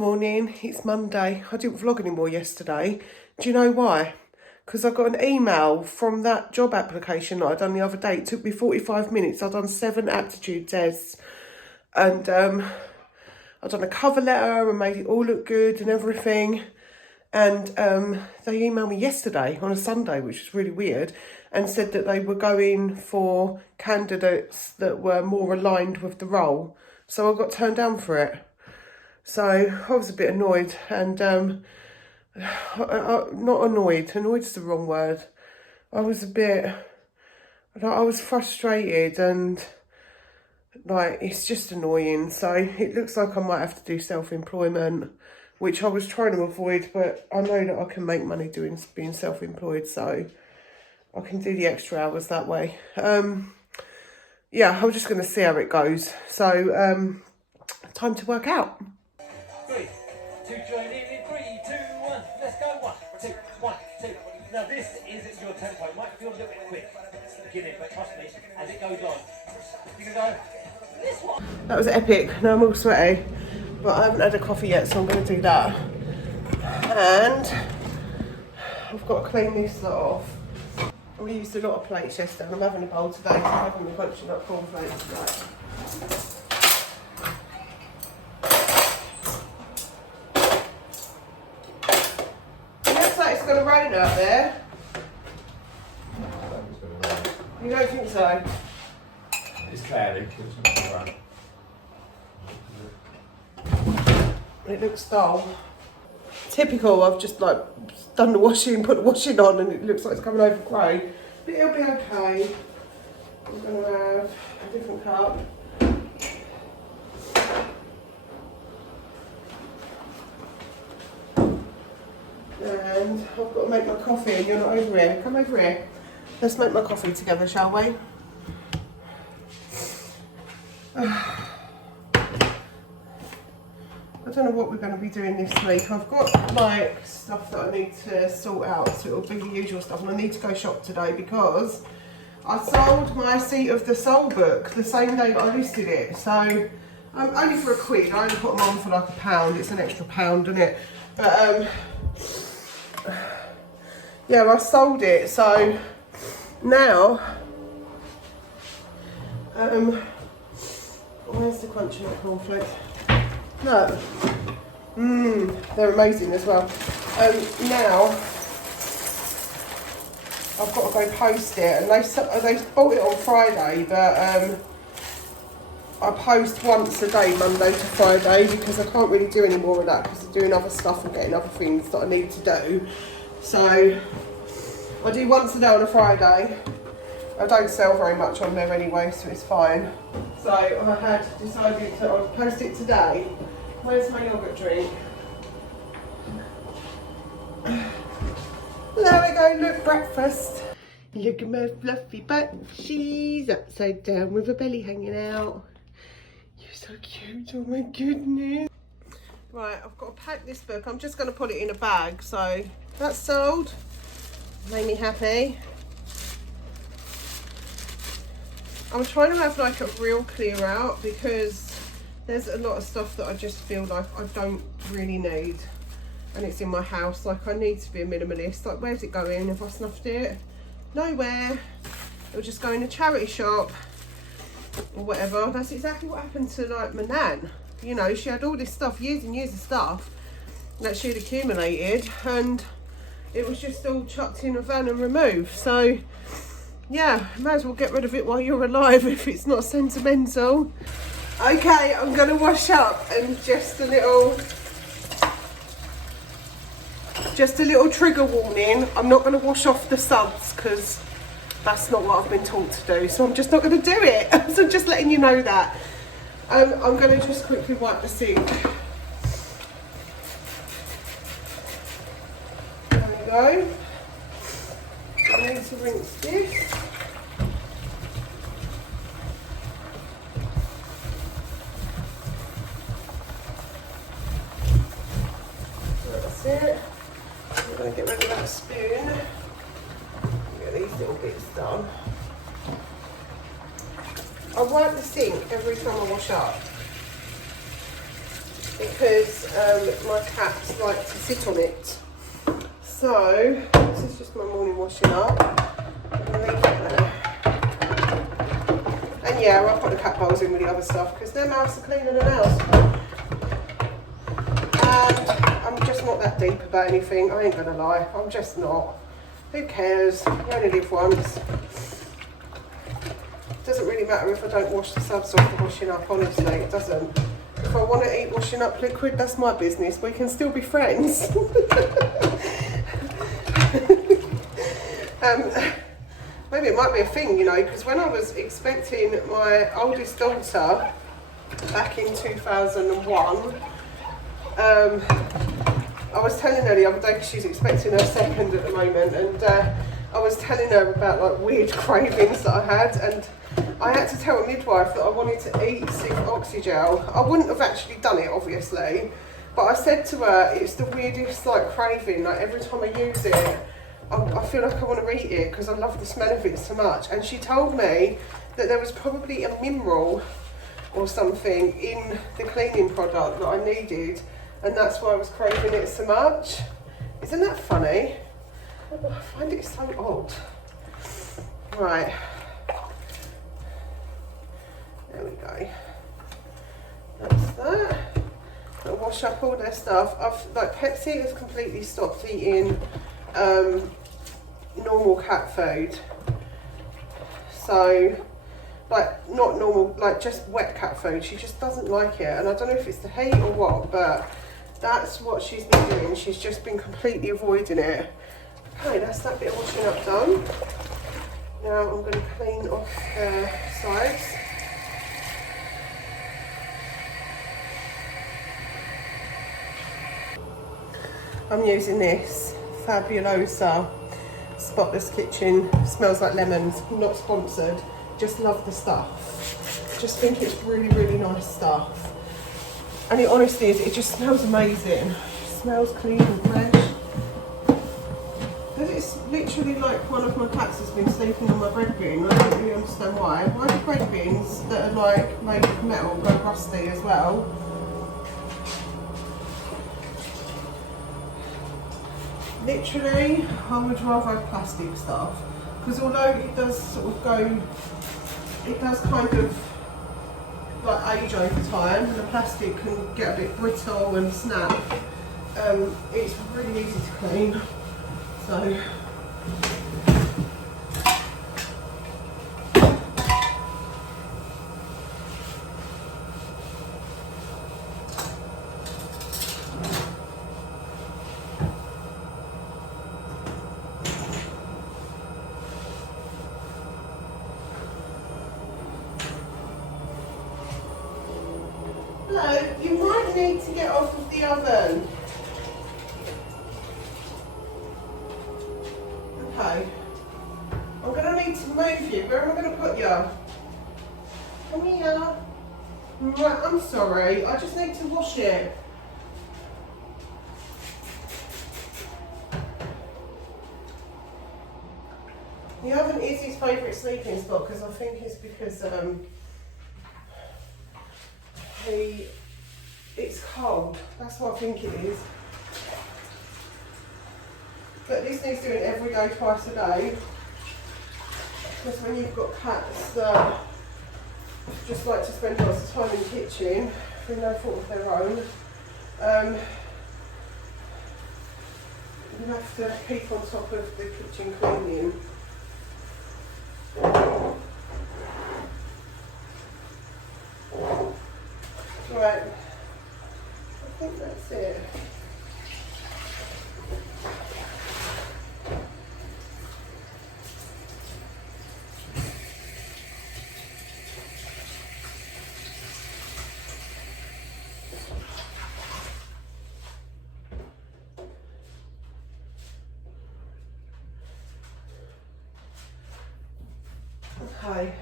morning, it's Monday. I didn't vlog anymore yesterday. Do you know why? Because I got an email from that job application that I'd done the other day. It took me 45 minutes. I'd done 7 aptitude tests. And I'd done a cover letter and made it all look good and everything. And they emailed me yesterday on a Sunday, which was really weird, and said that they were going for candidates that were more aligned with the role. So I got turned down for it. So I was a bit annoyed, and not annoyed. Annoyed is the wrong word. I was I was frustrated, and like, it's just annoying. So it looks like I might have to do self-employment, which I was trying to avoid, but I know that I can make money being self-employed, so I can do the extra hours that way. Yeah, I'm just going to see how it goes. So time to work out. 3, 2, join in 3, 2, 1, let's go. 1, 2, 1, 2. Now this is your tempo. It might feel a little bit quick at the beginning, but trust me, as it goes on, you can go this one. That was epic. Now I'm all sweaty, but I haven't had a coffee yet, so I'm going to do that. And I've got to clean this lot off. We used a lot of plates yesterday, and I'm having a bowl today, so I'm having a bunch of cornflakes today. It's going to rain out there. You don't think so? It's cloudy, it's not going to rain. It looks dull. Typical, I've just like done the washing, put the washing on, and it looks like it's coming over grey. But it'll be okay. I'm going to have a different cup. And I've got to make my coffee, and you're not over here. Come over here. Let's make my coffee together, shall we? I don't know what we're going to be doing this week. I've got like stuff that I need to sort out, so it'll be the usual stuff. And I need to go shop today because I sold my Seat of the Soul book the same day that I listed it. So only for £1. I only put them on for like £1. It's an extra £1, isn't it? But yeah, I sold it, so now where's the crunchy nut cornflakes? No, they're amazing as well. Now I've got to go post it, and they bought it on Friday, but I post once a day, Monday to Friday, because I can't really do any more of that because I'm doing other stuff and getting other things that I need to do. So I do once a day on a Friday. I don't sell very much on there anyway, so it's fine. So I had decided that I'd post it today. Where's my yogurt drink? There we go, look, breakfast. Look at my fluffy butt. She's upside down with her belly hanging out. You're so cute, oh my goodness. Right, I've got to pack this book. I'm just going to put it in a bag. So that's sold. Made me happy. I'm trying to have like a real clear out because there's a lot of stuff that I just feel like I don't really need. And it's in my house. Like, I need to be a minimalist. Like, where's it going if I snuffed it? Nowhere. It'll just go in a charity shop or whatever. That's exactly what happened to like my nan. You know, she had all this stuff, years and years of stuff that she'd accumulated, and it was just all chucked in a van and removed. So yeah, might as well get rid of it while you're alive if it's not sentimental. Okay, I'm gonna wash up, and just a little trigger warning. I'm not gonna wash off the suds because that's not what I've been taught to do, so I'm just not going to do it. So I'm just letting you know that. I'm going to just quickly wipe the sink. There we go. I need to rinse this. That's it. I'm going to get rid of that spoon. Get these little bits done. I wipe the sink every time I wash up. because my cats like to sit on it. So this is just my morning washing up. I'm going to leave it there. And yeah, I'll put the cat bowls in with the other stuff because their mouths are cleaner than ours. And I'm just not that deep about anything, I ain't gonna lie, I'm just not. Who cares? You only live once. Doesn't really matter if I don't wash the subs off the washing up, honestly, it doesn't. If I want to eat washing up liquid, that's my business. We can still be friends. Maybe it might be a thing, you know, because when I was expecting my oldest daughter back in 2001, I was telling her the other day, because she's expecting her second at the moment, and I was telling her about like weird cravings that I had, and I had to tell a midwife that I wanted to eat sick oxygel. I wouldn't have actually done it, obviously, but I said to her, it's the weirdest like craving, like every time I use it, I feel like I want to eat it because I love the smell of it so much. And she told me that there was probably a mineral or something in the cleaning product that I needed, and that's why I was craving it so much. Isn't that funny? I find it so odd. Right. There we go. That's that. I'll wash up all their stuff. Like Pepsi has completely stopped eating normal cat food. So, like not normal, like just wet cat food. She just doesn't like it, and I don't know if it's the heat or what, but that's what she's been doing. She's just been completely avoiding it. Okay, that's that bit of washing up done. Now I'm going to clean off the sides. I'm using this Fabulosa Spotless Kitchen. Smells like lemons. Not sponsored. Just love the stuff. Just think it's really, really nice stuff. And it honestly is, it just smells amazing. It smells clean and fresh. Because it's literally like one of my cats has been sleeping on my bread bin. I don't really understand why. Why do bread bins that are like made of metal go rusty as well? Literally, I would rather have plastic stuff. Because although it does sort of go, it does kind of like age over time, and the plastic can get a bit brittle and snap. It's really easy to clean. So you might need to get off of the oven. Okay. I'm going to need to move you. Where am I going to put you? Come here. Right, I'm sorry. I just need to wash it. The oven is his favourite sleeping spot because I think it's because it's cold. That's what I think it is. But this needs doing every day, twice a day. Because when you've got cats that just like to spend lots of time in the kitchen through no fault of their own, you have to keep on top of the kitchen cleaning. Right, I think that's it. Okay.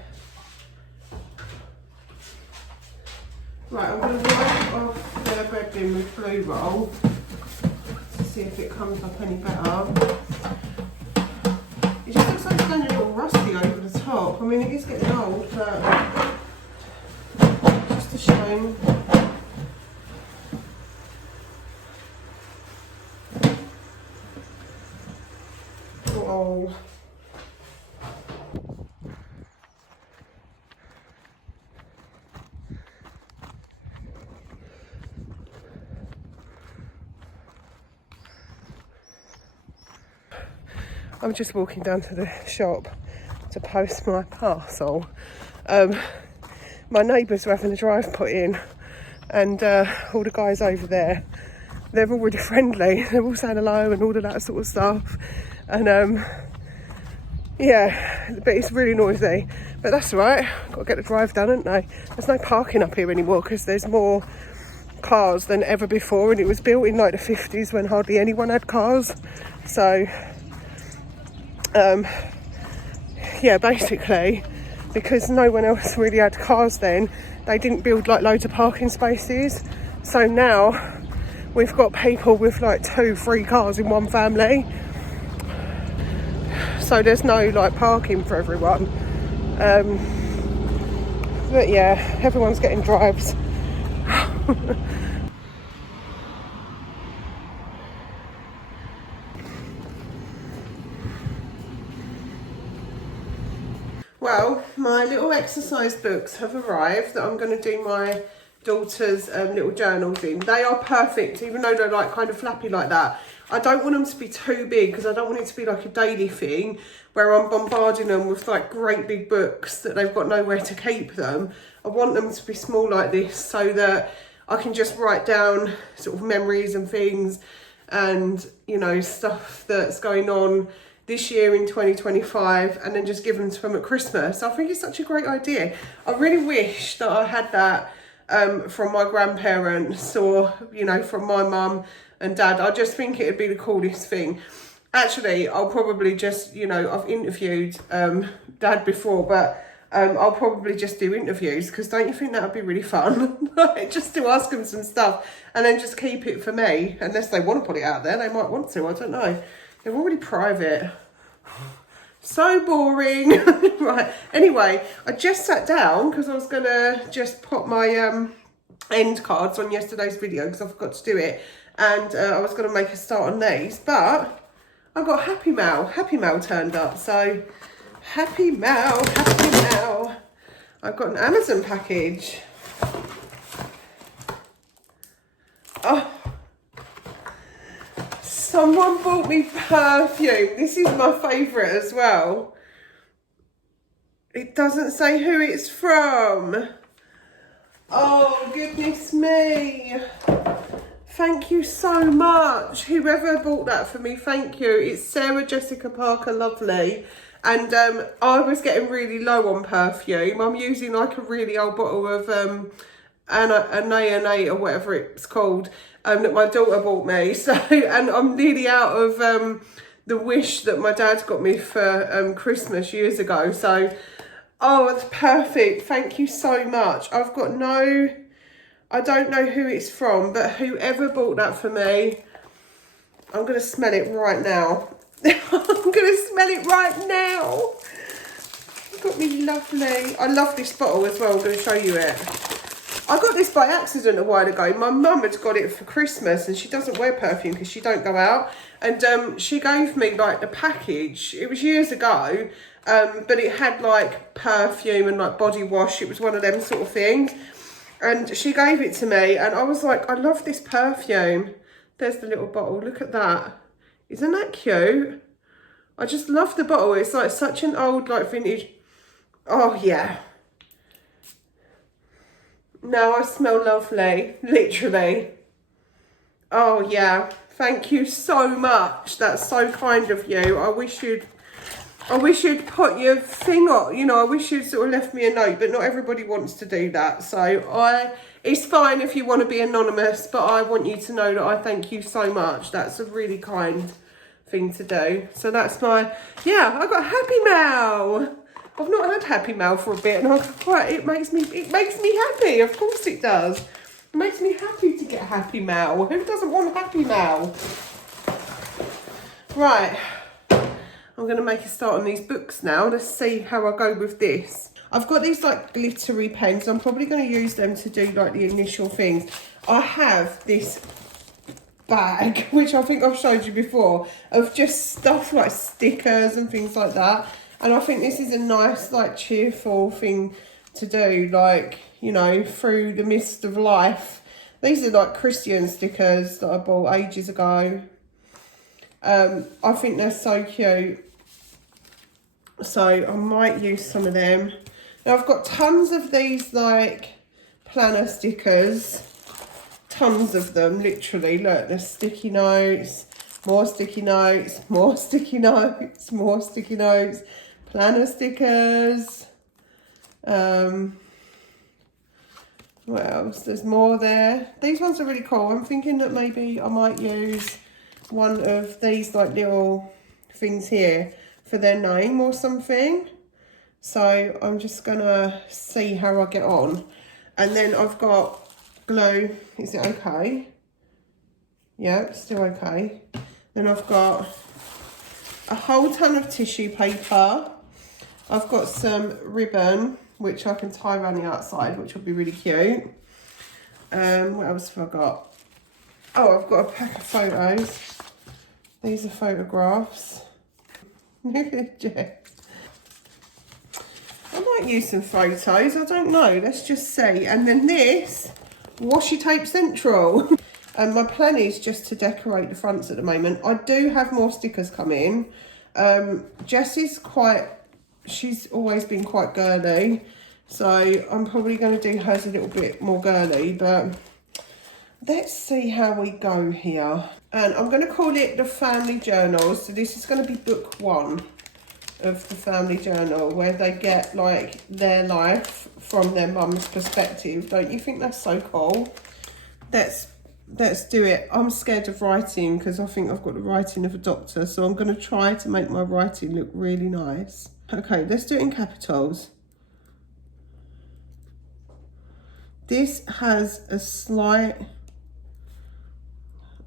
Right, I'm going to wipe off the bread bin with blue roll to see if it comes up any better. It just looks like it's going a little rusty over the top. I mean, it is getting old, but it's just a shame. all. I'm just walking down to the shop to post my parcel. My neighbours were having a drive put in, and all the guys over there, they're all really friendly. They're all saying hello and all of that sort of stuff. And yeah, but it's really noisy. But that's all right. Got to get the drive done, haven't they? There's no parking up here anymore because there's more cars than ever before, and it was built in like the 50s when hardly anyone had cars. So yeah, basically, because no one else really had cars then, they didn't build like loads of parking spaces. So now we've got people with like 2-3 cars in one family. So there's no like parking for everyone. But yeah, everyone's getting drives. Well, my little exercise books have arrived that I'm going to do my daughter's little journals in. They are perfect, even though they're like kind of flappy like that. I don't want them to be too big because I don't want it to be like a daily thing where I'm bombarding them with like great big books that they've got nowhere to keep them. I want them to be small like this so that I can just write down sort of memories and things and, you know, stuff that's going on this year in 2025, and then just give them to them at Christmas. I think it's such a great idea. I really wish that I had that from my grandparents or, you know, from my mum and dad. I just think it would be the coolest thing. Actually, I'll probably just, you know, I've interviewed dad before, but I'll probably just do interviews, because don't you think that would be really fun? Just to ask them some stuff and then just keep it for me, unless they want to put it out there. They might want to, I don't know. They're already private. So boring. Right, anyway, I just sat down because I was going to just put my end cards on yesterday's video because I forgot to do it. And I was going to make a start on these, but I got Happy Mail. Happy Mail turned up, so Happy Mail, Happy Mail. I've got an Amazon package. Oh. Someone bought me perfume. This is my favourite as well. It doesn't say who it's from. Oh, goodness me. Thank you so much. Whoever bought that for me, thank you. It's Sarah Jessica Parker Lovely. And I was getting really low on perfume. I'm using like a really old bottle of Anaya or whatever it's called. That my daughter bought me, so, and I'm nearly out of the Wish that my dad got me for Christmas years ago, so, oh, it's perfect. Thank you so much. I've got I don't know who it's from, but whoever bought that for me, I'm going to smell it right now. I'm going to smell it right now. It's got me lovely. I love this bottle as well. I'm going to show you it. I got this by accident a while ago. My mum had got it for Christmas, and she doesn't wear perfume because she don't go out. And she gave me like the package. It was years ago, but it had like perfume and like body wash. It was one of them sort of things. And she gave it to me, and I was like, I love this perfume. There's the little bottle. Look at that. Isn't that cute? I just love the bottle. It's like such an old like vintage. Oh yeah. Now I smell lovely, literally. Oh yeah, thank you so much. That's so kind of you. I wish you'd put your thing on, you know, I wish you'd sort of left me a note, but not everybody wants to do that. So it's fine if you want to be anonymous, but I want you to know that I thank you so much. That's a really kind thing to do. So that's I got Happy Mail. I've not had Happy Mail for a bit, and it makes me happy. Of course it does. It makes me happy to get Happy Mail. Who doesn't want Happy Mail? Right, I'm going to make a start on these books now. Let's see how I go with this. I've got these like glittery pens. I'm probably going to use them to do like the initial things. I have this bag, which I think I've showed you before, of just stuff like stickers and things like that. And I think this is a nice, like, cheerful thing to do, like, you know, through the mist of life. These are like Christian stickers that I bought ages ago. I think they're so cute. So I might use some of them. Now I've got tons of these like planner stickers. Tons of them, literally. Look, there's sticky notes, more sticky notes, more sticky notes, more sticky notes, planner stickers. What else? There's more there. These ones are really cool. I'm thinking that maybe I might use one of these like little things here for their name or something. So I'm just gonna see how I get on. And then I've got glue. Is it okay? Yeah, it's still okay. Then I've got a whole ton of tissue paper. I've got some ribbon, which I can tie around the outside, which will be really cute. What else have I got? Oh, I've got a pack of photos. These are photographs. I might use some photos, I don't know, let's just see. And then this, washi tape central. And my plan is just to decorate the fronts at the moment. I do have more stickers coming. Jess is she's always been quite girly, so I'm probably going to do hers a little bit more girly, but let's see how we go here. And I'm going to call it the family journal. So this is going to be book 1 of the family journal, where they get like their life from their mum's perspective. Don't you think that's so cool? Let's do it. I'm scared of writing because I think I've got the writing of a doctor, so I'm going to try to make my writing look really nice. Okay, let's do it in capitals. This has a slight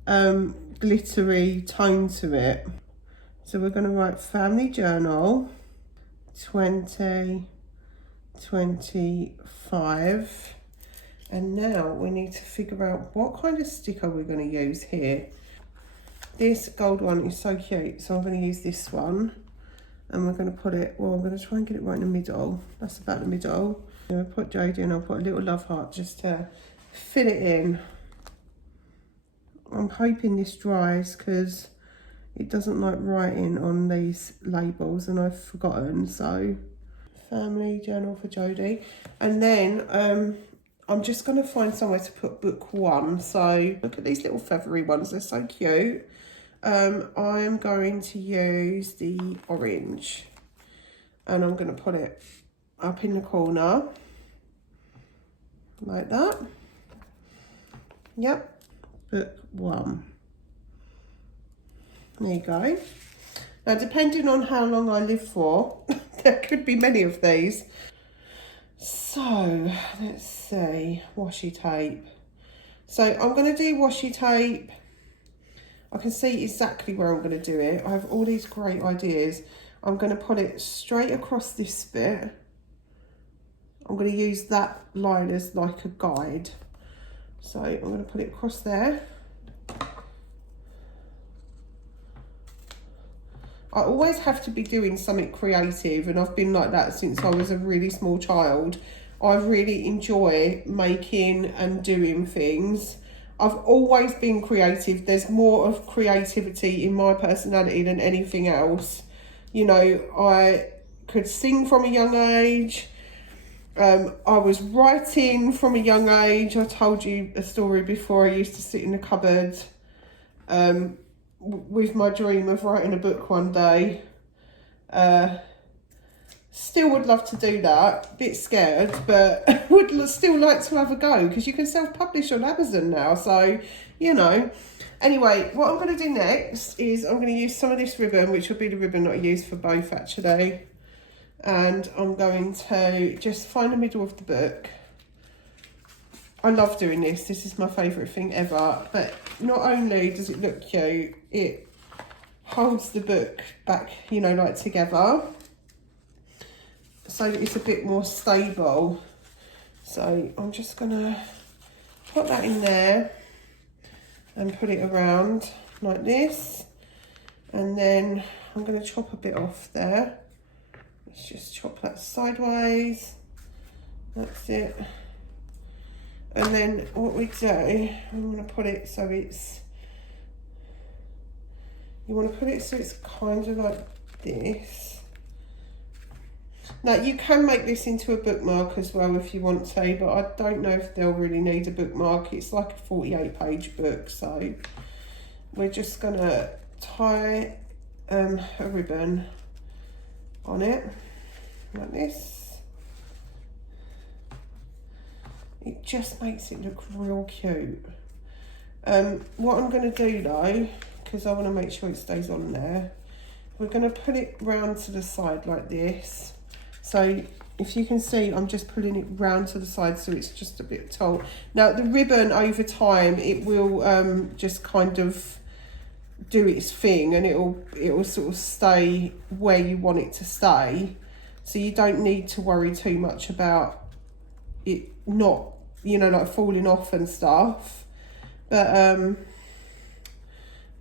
glittery tone to it. So we're going to write Family Journal 2025. And now we need to figure out what kind of sticker we're going to use here. This gold one is so cute, so I'm going to use this one. And we're going to put it, well, I'm going to try and get it right in the middle. That's about the middle. I'm going to put Jodie in, I'll put a little love heart just to fill it in. I'm hoping this dries because it doesn't like writing on these labels and I've forgotten. So, family journal for Jodie. And then I'm just going to find somewhere to put book 1. So look at these little feathery ones, they're so cute. I am going to use the orange and I'm going to put it up in the corner like that. Yep, book 1. There you go. Now, depending on how long I live for, there could be many of these. So, let's see, washi tape. So, I'm going to do washi tape. I can see exactly where I'm going to do it. I have all these great ideas. I'm going to put it straight across this bit. I'm going to use that line as like a guide. So, I'm going to put it across there. I always have to be doing something creative, and I've been like that since I was a really small child. I really enjoy making and doing things. I've always been creative. There's more of creativity in my personality than anything else. You know, I could sing from a young age. I was writing from a young age. I told you a story before. I used to sit in the cupboard with my dream of writing a book one day. Still would love to do that. A bit scared, but would still like to have a go because you can self-publish on Amazon now. So, you know. Anyway, what I'm going to do next is I'm going to use some of this ribbon, which will be the ribbon that I use for both actually. And I'm going to just find the middle of the book. I love doing this. This is my favourite thing ever. But not only does it look cute, it holds the book back, you know, like together. So that it's a bit more stable. So I'm just going to put that in there. and put it around like this. And then I'm going to chop a bit off there. Let's just chop that sideways. That's it. And then what we do, I'm going to put it so it's, you want to put it so it's kind of like this. Now you can make this into a bookmark as well if you want to, but I don't know if they'll really need a bookmark. It's like a 48-page book, so we're just going to tie a ribbon on it like this. It just makes it look real cute. What I'm going to do though, because I want to make sure it stays on there, we're going to put it round to the side like this. So if you can see, I'm just pulling it round to the side so it's just a bit tall. Now the ribbon over time, it will just kind of do its thing, and it will sort of stay where you want it to stay. So you don't need to worry too much about it not, you know, like falling off and stuff. But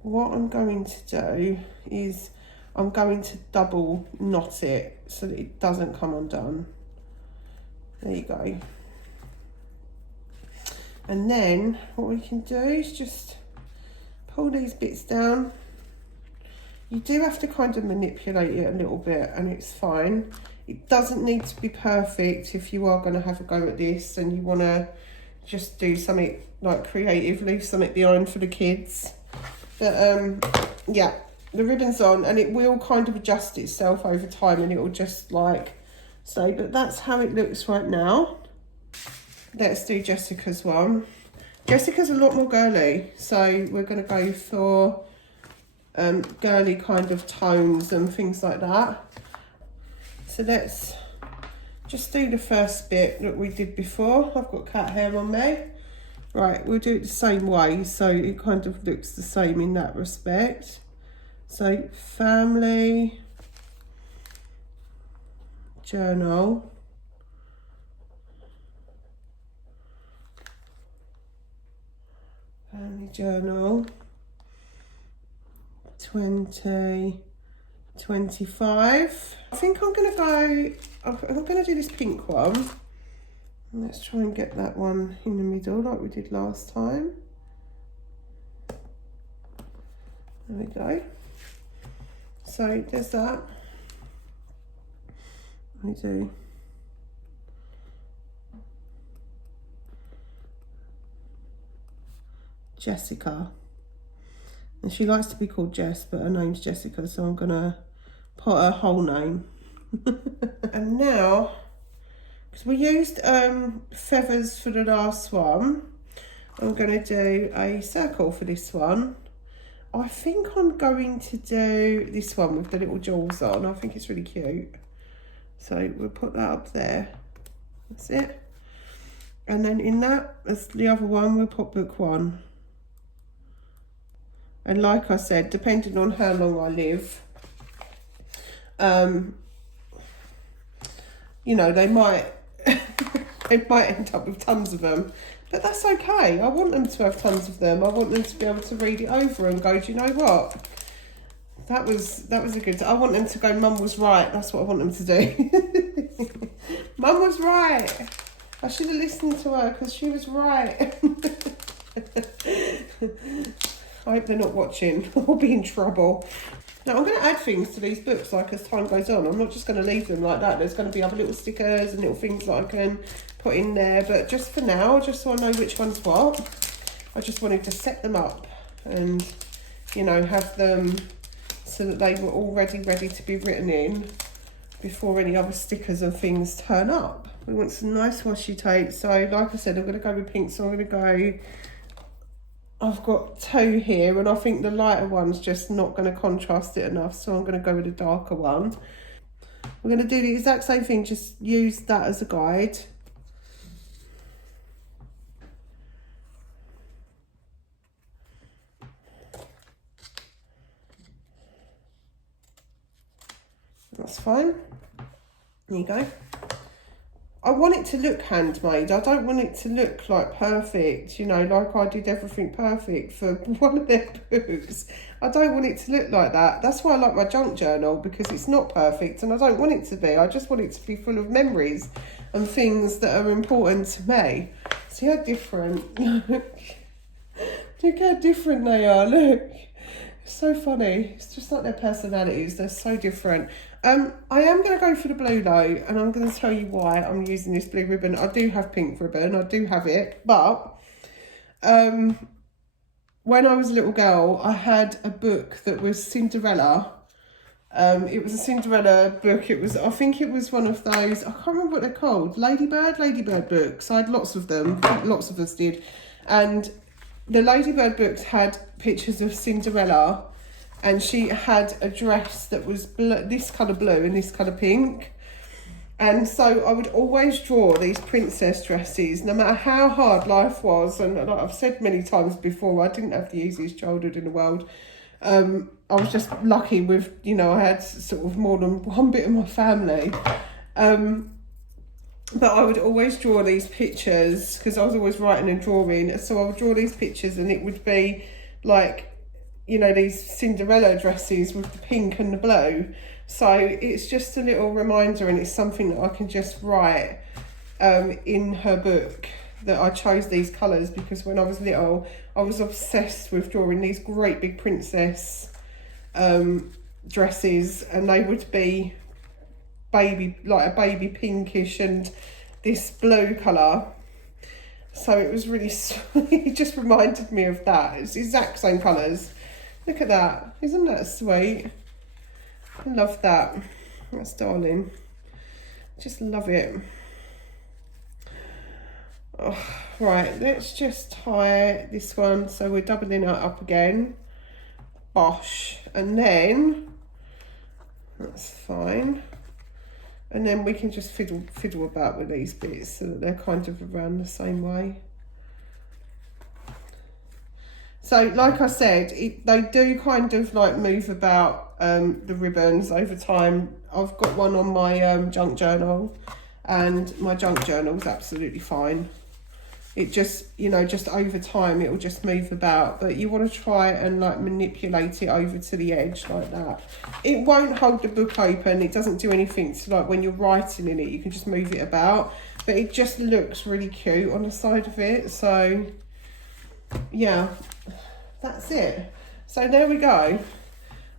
what I'm going to do is I'm going to double knot it so that it doesn't come undone. There you go. And then what we can do is just pull these bits down. You do have to kind of manipulate it a little bit, and it's fine. It doesn't need to be perfect if you are going to have a go at this and you want to just do something like creative, leave something behind for the kids. But yeah, the ribbon's on, and it will kind of adjust itself over time, and it will just like stay. But that's how it looks right now. Let's do Jessica's one. Jessica's a lot more girly, so we're going to go for girly kind of tones and things like that. So let's just do the first bit that we did before. I've got cat hair on me. Right, we'll do it the same way so it kind of looks the same in that respect. So family, journal, family journal, 2025. I think I'm going to do this pink one. Let's try and get that one in the middle like we did last time. There we go. So there's that. We do Jessica. And she likes to be called Jess, but her name's Jessica, so I'm gonna put her whole name. And now, because we used feathers for the last one, I'm gonna do a circle for this one. I think I'm going to do this one with the little jewels on. I think it's really cute. So we'll put that up there. That's it. And then in that, as the other one, we'll put book one. And like I said, depending on how long I live, you know, they might they might end up with tons of them, but that's okay. I want them to have tons of them. I want them to be able to read it over and go, do you know what? That was a good. I want them to go, Mum was right. That's what I want them to do. Mum was right. I should have listened to her because she was right. I hope they're not watching. I'll be in trouble. Now I'm going to add things to these books like as time goes on. I'm not just going to leave them like that. There's going to be other little stickers and little things that I can put in there. But just for now, just so I know which one's what, I just wanted to set them up and, you know, have them so that they were already ready to be written in before any other stickers and things turn up. We want some nice washi tape. So like I said, I'm going to go with pink. So I'm going to go... I've got two here, and I think the lighter one's just not going to contrast it enough, so I'm going to go with a darker one. We're going to do the exact same thing, just use that as a guide. That's fine. There you go. I want it to look handmade. I don't want it to look like perfect, you know, like I did everything perfect for one of their books. I don't want it to look like that. That's why I like my junk journal, because it's not perfect and I don't want it to be. I just want it to be full of memories and things that are important to me. See how different, look how different they are, look. It's so funny. It's just like their personalities, they're so different. I am going to go for the blue though, and I'm going to tell you why I'm using this blue ribbon. I do have pink ribbon, I do have it, but when I was a little girl, I had a book that was Cinderella. It was a Cinderella book. It was, I think it was one of those, I can't remember what they're called, Ladybird books. I had lots of them, lots of us did. And the Ladybird books had pictures of Cinderella, and she had a dress that was this colour blue and this colour pink. And so I would always draw these princess dresses, no matter how hard life was. And like I've said many times before, I didn't have the easiest childhood in the world. I was just lucky with, you know, I had sort of more than one bit of my family. But I would always draw these pictures because I was always writing and drawing. So I would draw these pictures and it would be like, you know, these Cinderella dresses with the pink and the blue. So it's just a little reminder, and it's something that I can just write in her book, that I chose these colours because when I was little, I was obsessed with drawing these great big princess dresses, and they would be baby, like a baby pinkish and this blue colour. So it was really, it just reminded me of that. It's the exact same colours. Look at that. Isn't that sweet? I love that. That's darling. Just love it. Oh, right, let's just tie this one. So we're doubling it up again. Bosh. And then, that's fine. And then we can just fiddle about with these bits so that they're kind of around the same way. So like I said, they do kind of like move about the ribbons over time. I've got one on my junk journal, and my junk journal is absolutely fine. It just, you know, just over time it will just move about, but you want to try and like manipulate it over to the edge like that. It won't hold the book open, it doesn't do anything to, like when you're writing in it, you can just move it about, but it just looks really cute on the side of it. So yeah, that's it. So there we go.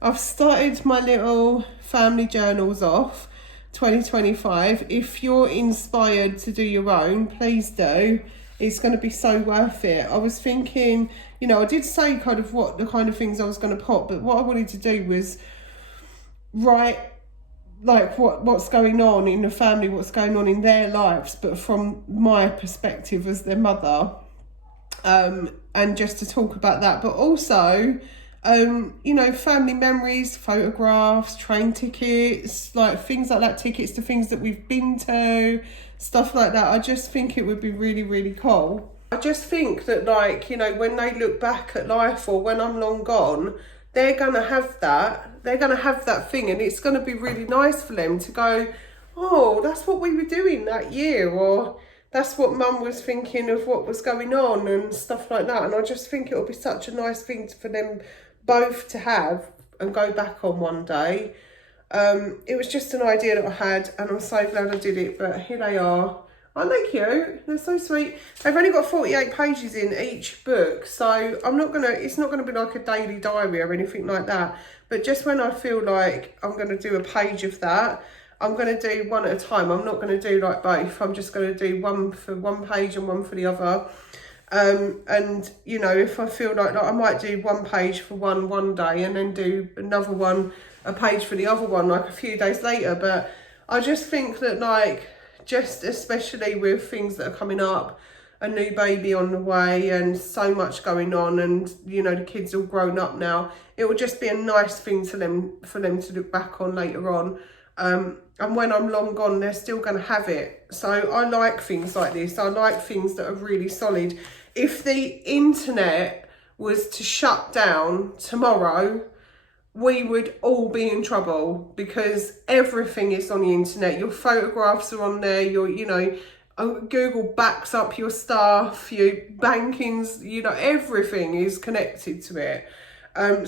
I've started my little family journals off 2025. If you're inspired to do your own, please do. It's going to be so worth it. I was thinking, you know, I did say kind of what the kind of things I was going to put, but what I wanted to do was write like what's going on in the family, what's going on in their lives, but from my perspective as their mother. And just to talk about that, but also, you know, family memories, photographs, train tickets, like things like that, tickets to things that we've been to, stuff like that. I just think it would be really, really cool. I just think that, like, you know, when they look back at life or when I'm long gone, they're going to have that. They're going to have that thing, and it's going to be really nice for them to go, oh, that's what we were doing that year, or that's what Mum was thinking of what was going on and stuff like that. And I just think it'll be such a nice thing for them both to have and go back on one day. It was just an idea that I had, and I'm so glad I did it, but here they are. Aren't they cute? They're so sweet. They've only got 48 pages in each book, so I'm not gonna, it's not gonna be like a daily diary or anything like that, but just when I feel like I'm gonna do a page of that, I'm going to do one at a time. I'm not going to do like both. I'm just going to do one for one page and one for the other. And, you know, if I feel like I might do one page for one day and then do another one, a page for the other one, like a few days later. But I just think that, like, just especially with things that are coming up, a new baby on the way and so much going on, and, you know, the kids all grown up now, it will just be a nice thing for them to look back on later on. And when I'm long gone, they're still going to have it. So I like things like this. I like things that are really solid. If the internet was to shut down tomorrow, we would all be in trouble, because everything is on the internet. Your photographs are on there, you know, Google backs up your stuff, your bankings, you know, everything is connected to it.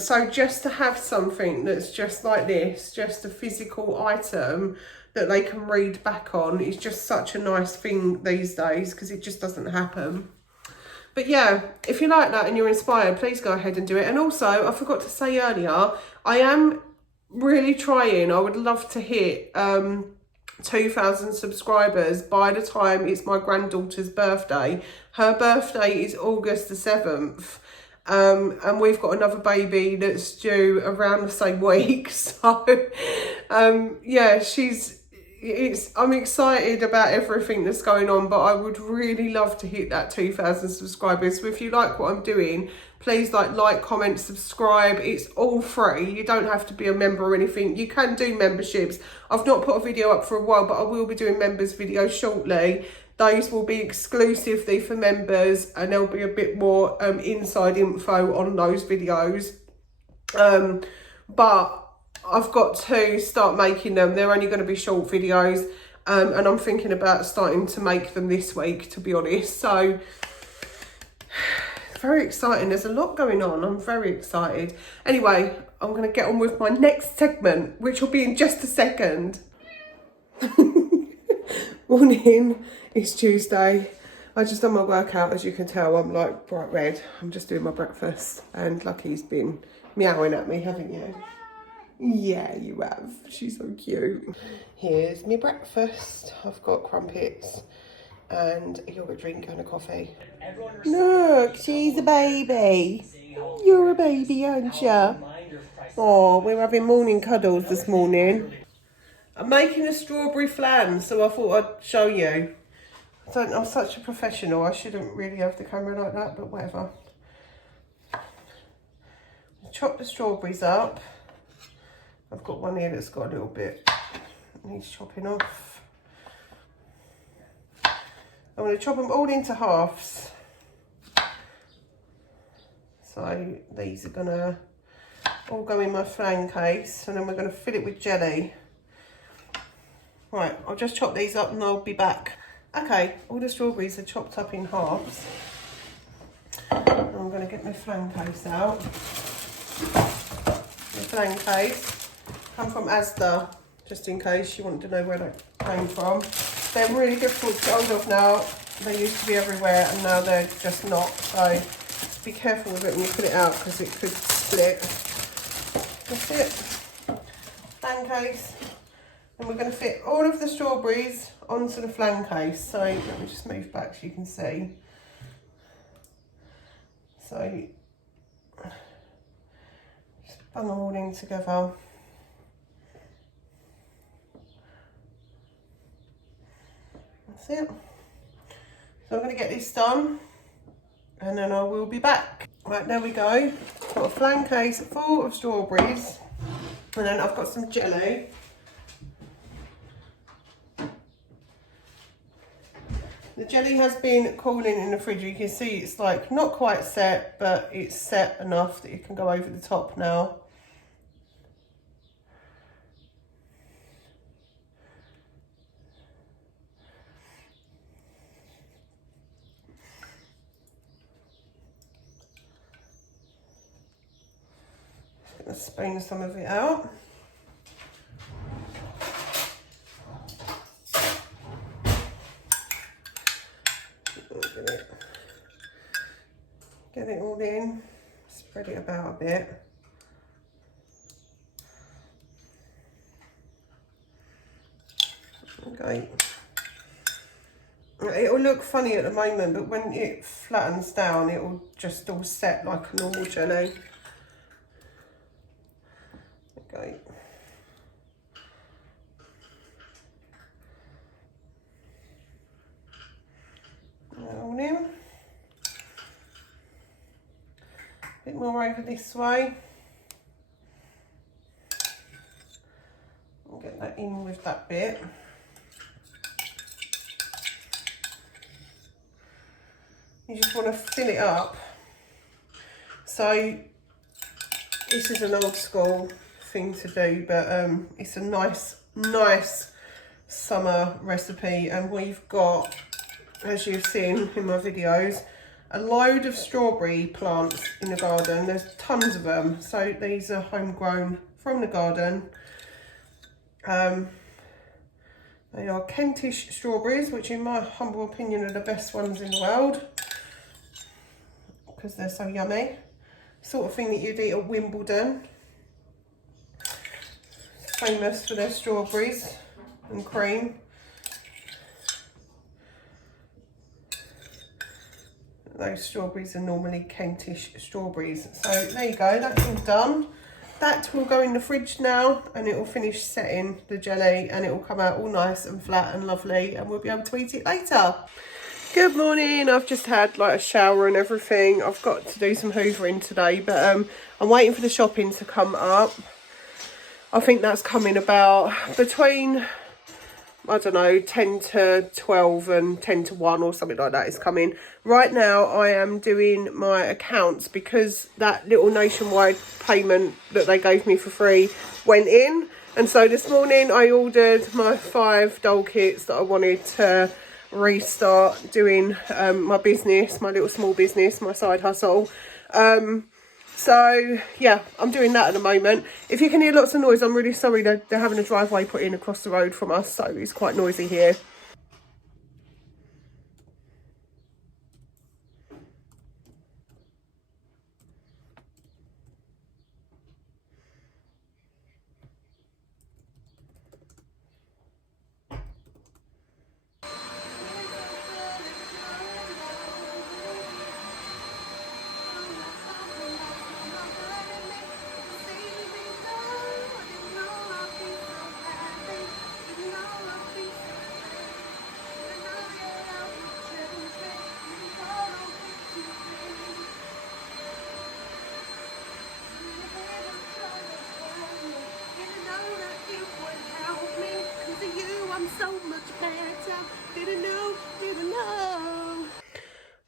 So just to have something that's just like this, just a physical item that they can read back on, is just such a nice thing these days, because it just doesn't happen. But yeah, if you like that and you're inspired, please go ahead and do it. And also, I forgot to say earlier, I am really trying. I would love to hit 2,000 subscribers by the time it's my granddaughter's birthday. Her birthday is August the 7th. And we've got another baby that's due around the same week. So, yeah, I'm excited about everything that's going on, but I would really love to hit that 2,000 subscribers. So if you like what I'm doing, please like, comment, subscribe. It's all free. You don't have to be a member or anything. You can do memberships. I've not put a video up for a while, but I will be doing members videos shortly. Those will be exclusively for members, and there'll be a bit more inside info on those videos. But I've got to start making them. They're only going to be short videos, and I'm thinking about starting to make them this week, to be honest. So, very exciting. There's a lot going on. I'm very excited. Anyway, I'm going to get on with my next segment, which will be in just a second. Morning, it's Tuesday. I just done my workout. As you can tell, I'm like bright red. I'm just doing my breakfast, and Lucky's been meowing at me, haven't you? Yeah, you have. She's so cute. Here's my breakfast. I've got crumpets and a yogurt drink and a coffee. Look, she's a baby. You're a baby, aren't you? Oh, we're having morning cuddles this morning. I'm making a strawberry flan, so I thought I'd show you. I'm such a professional. I shouldn't really have the camera like that, but whatever. Chop the strawberries up. I've got one here that's got a little bit needs chopping off. I'm going to chop them all into halves. So these are going to all go in my flan case, and then we're going to fill it with jelly. Right, I'll just chop these up and I'll be back. Okay, all the strawberries are chopped up in halves. I'm going to get my flan case out. The flan case come from Asda, just in case you want to know where they came from. They're really difficult to get hold of now. They used to be everywhere, and now they're just not. So be careful with it when you put it out, because it could split. That's it. Flan case. And we're going to fit all of the strawberries onto the flan case. So let me just move back so you can see. So just bung them all in together. That's it. So I'm going to get this done, and then I will be back. Right, there we go. Got a flan case full of strawberries, and then I've got some jelly. The jelly has been cooling in the fridge. You can see it's like not quite set, but it's set enough that you can go over the top now. Let's spoon some of it out. Get it all in, spread it about a bit. Okay. It'll look funny at the moment, but when it flattens down, it will just all set like a normal jelly. Okay. All in. A bit more over this way. I'll get that in with that bit. You just want to fill it up. So This is an old school thing to do, but it's a nice summer recipe. And we've got, as you've seen in my videos, a load of strawberry plants in the garden. There's tons of them. So these are homegrown from the garden. They are Kentish strawberries, which in my humble opinion are the best ones in the world because they're so yummy. Sort of thing that you'd eat at Wimbledon. Famous for their strawberries and cream. Those strawberries are normally Kentish strawberries. So there you go, that's all done. That will go in the fridge now and it will finish setting the jelly and it will come out all nice and flat and lovely and we'll be able to eat it later. Good morning, I've just had like a shower and everything. I've got to do some hoovering today, but I'm waiting for the shopping to come up. I think that's coming about between, I don't know, 10 to 12 and 10 to 1 or something like that is coming. Right now I am doing my accounts because that little nationwide payment that they gave me for free went in. And so this morning I ordered my 5 doll kits that I wanted to restart doing my business, my little small business, my side hustle. So yeah, I'm doing that at the moment. If you can hear lots of noise, I'm really sorry. They're having a driveway put in across the road from us, so it's quite noisy here.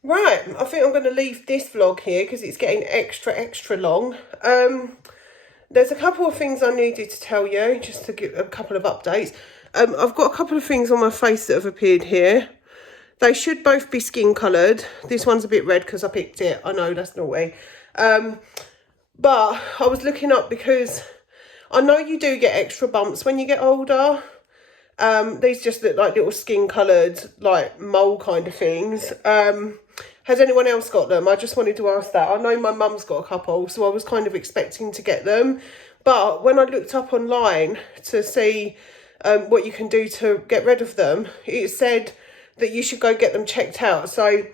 Right, I think I'm going to leave this vlog here because it's getting extra long. There's a couple of things I needed to tell you, just to give a couple of updates. I've got a couple of things on my face that have appeared here. They should both be skin coloured. This one's a bit red because I picked it. I know, that's naughty. But I was looking up because I know you do get extra bumps when you get older. These just look like little skin coloured, like mole kind of things. Has anyone else got them? I just wanted to ask that. I know my mum's got a couple, so I was kind of expecting to get them. But when I looked up online to see what you can do to get rid of them, it said that you should go get them checked out. So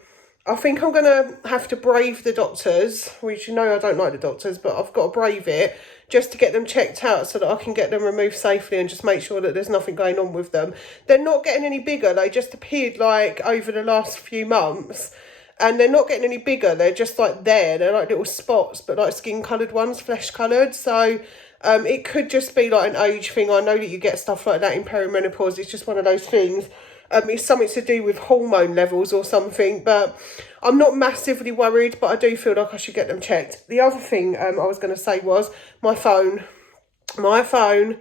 I think I'm going to have to brave the doctors, which you know I don't like the doctors, but I've got to brave it just to get them checked out so that I can get them removed safely and just make sure that there's nothing going on with them. They're not getting any bigger. They just appeared like over the last few months. And they're not getting any bigger. They're just like there. They're like little spots, but like skin coloured ones, flesh coloured. So it could just be like an age thing. I know that you get stuff like that in perimenopause. It's just one of those things. It's something to do with hormone levels or something. But I'm not massively worried, but I do feel like I should get them checked. The other thing I was going to say was my phone. My phone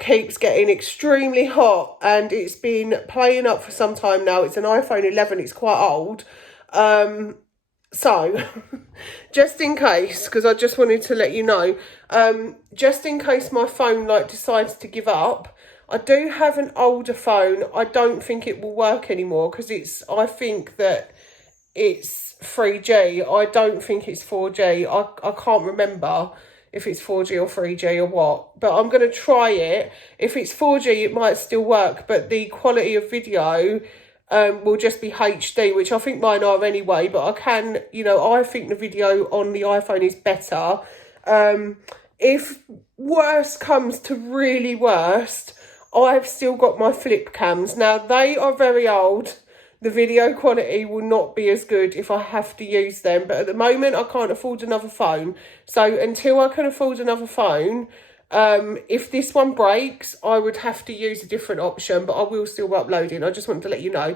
keeps getting extremely hot and it's been playing up for some time now. It's an iPhone 11. It's quite old. So just in case, because I just wanted to let you know, just in case my phone like decides to give up, I do have an older phone. I don't think it will work anymore because I think that it's 3G. I don't think it's 4G. I can't remember if it's 4G or 3G or what, but I'm going to try it. If it's 4G, it might still work, but the quality of video will just be HD, which I think mine are anyway, but I can, I think the video on the iPhone is better. If worst comes to really worst, I've still got my flip cams. Now, they are very old. The video quality will not be as good if I have to use them, but at the moment I can't afford another phone. So until I can afford another phone, if this one breaks, I would have to use a different option, but I will still be uploading. I just wanted to let you know.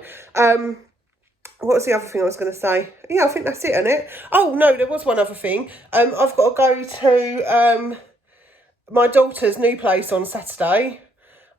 what was the other thing I was going to say? Yeah, I think that's it, isn't it? Oh, no, there was one other thing. I've got to go to my daughter's new place on Saturday.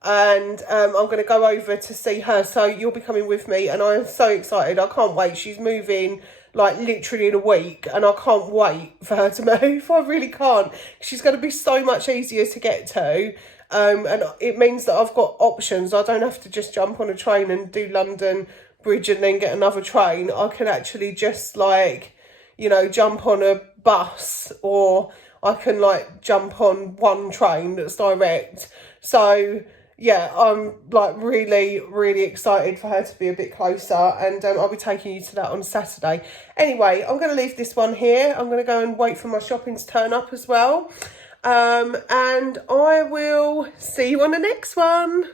And I'm going to go over to see her. So you'll be coming with me. And I'm so excited. I can't wait. She's moving like literally in a week. And I can't wait for her to move. I really can't. She's going to be so much easier to get to. And it means that I've got options. I don't have to just jump on a train and do London Bridge and then get another train. I can actually just like, you know, jump on a bus, or I can like jump on one train that's direct. So yeah, I'm like really, really excited for her to be a bit closer, and I'll be taking you to that on Saturday. Anyway, I'm going to leave this one here. I'm going to go and wait for my shopping to turn up as well. And I will see you on the next one.